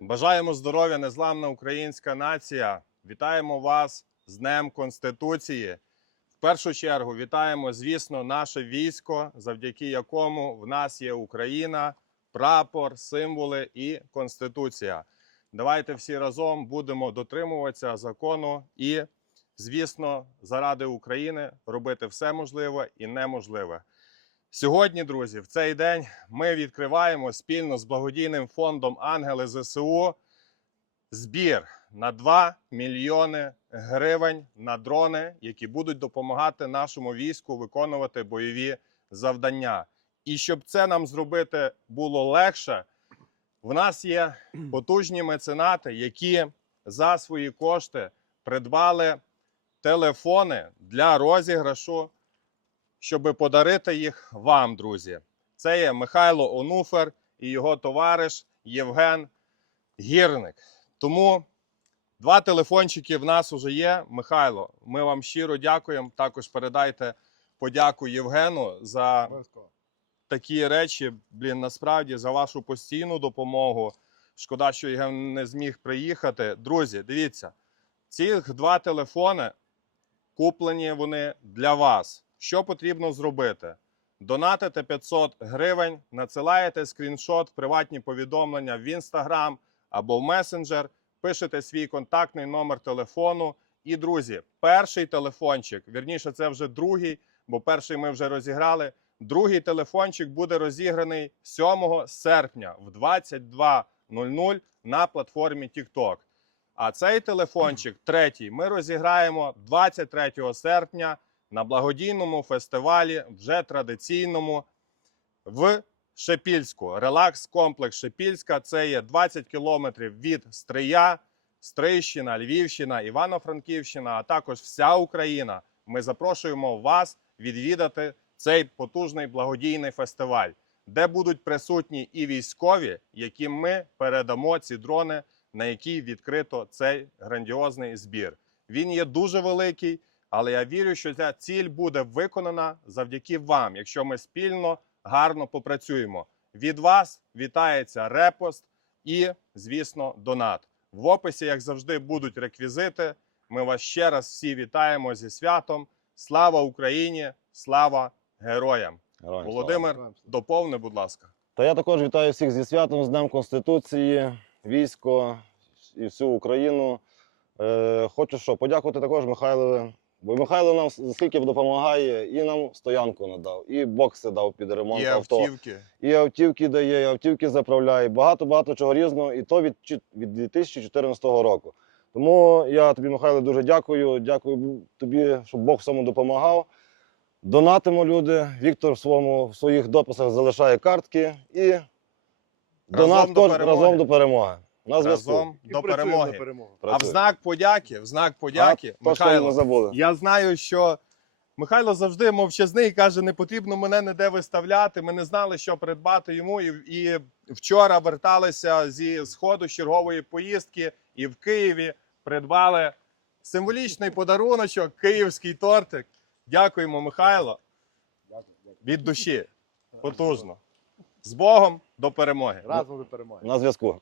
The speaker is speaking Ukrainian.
Бажаємо здоров'я, незламна українська нація. Вітаємо вас з Днем Конституції. В першу чергу вітаємо, звісно, наше військо, завдяки якому в нас є Україна, прапор, символи і Конституція. Давайте всі разом будемо дотримуватися закону і, звісно, заради України робити все можливе і неможливе. Сьогодні, друзі, в цей день ми відкриваємо спільно з благодійним фондом Ангели ЗСУ збір на 2 мільйони гривень на дрони, які будуть допомагати нашому війську виконувати бойові завдання. І щоб це нам зробити було легше, в нас є потужні меценати, які за свої кошти придбали телефони для розіграшу щоб подарити їх вам, друзі. Це є Михайло Онуфер і його товариш Євген Гірник. Тому два телефончики в нас вже є. Михайло, ми вам щиро дякуємо. Також передайте подяку Євгену за такі речі. Блін, насправді за вашу постійну допомогу. Шкода, що Євген не зміг приїхати. Друзі, дивіться, ці два телефони куплені вони для вас. Що потрібно зробити? Донатите 500 гривень, надсилаєте скріншот, приватні повідомлення в Instagram або в месенджер, пишете свій контактний номер телефону. І, друзі, перший телефончик, вірніше, це вже другий, бо перший ми вже розіграли. Другий телефончик буде розіграний 7 серпня в 22.00 на платформі TikTok. А цей телефончик, третій, ми розіграємо 23 серпня на благодійному фестивалі, вже традиційному в Шепільську. Релакс-комплекс Шепільська. Це є 20 кілометрів від Стрия, Стрийщина, Львівщина, Івано-Франківщина, а також вся Україна. Ми запрошуємо вас відвідати цей потужний благодійний фестиваль, де будуть присутні і військові, яким ми передамо ці дрони, на які відкрито цей грандіозний збір. Він є дуже великий. Але я вірю, що ця ціль буде виконана завдяки вам, якщо ми спільно гарно попрацюємо. Від вас вітається репост і, звісно, донат. В описі, як завжди, будуть реквізити. Ми вас ще раз всі вітаємо зі святом. Слава Україні! Слава героям! Героям Володимир, слава. доповни, будь ласка. Та я також вітаю всіх зі святом, з Днем Конституції, військо і всю Україну. Е, хочу що, подякувати також Михайлові. Бо Михайло нам скільки допомагає, і нам стоянку надав, і бокси дав під ремонт Є авто, автівки. і автівки дає, і автівки заправляє. Багато-багато чого різного, і то від, від 2014 року. Тому я тобі, Михайло, дуже дякую. Дякую тобі, щоб Бог всьому допомагав. Донатимо люди. Віктор в, своєму, в своїх дописах залишає картки і донат до кож- перемоги. разом до перемоги. На зв'язку. Разом І до працюємо перемоги. перемогу. А в знак подяки, в знак подяки, А, то, що ми Михайло, забули. Я знаю, що Михайло завжди мовчазний каже: не потрібно мене ніде виставляти. Ми не знали, що придбати йому. І, і вчора верталися зі сходу з чергової поїздки, і в Києві придбали символічний подаруночок, київський тортик. Дякуємо, Михайло. Від душі. Потужно. З Богом до перемоги. Разом до перемоги. На зв'язку.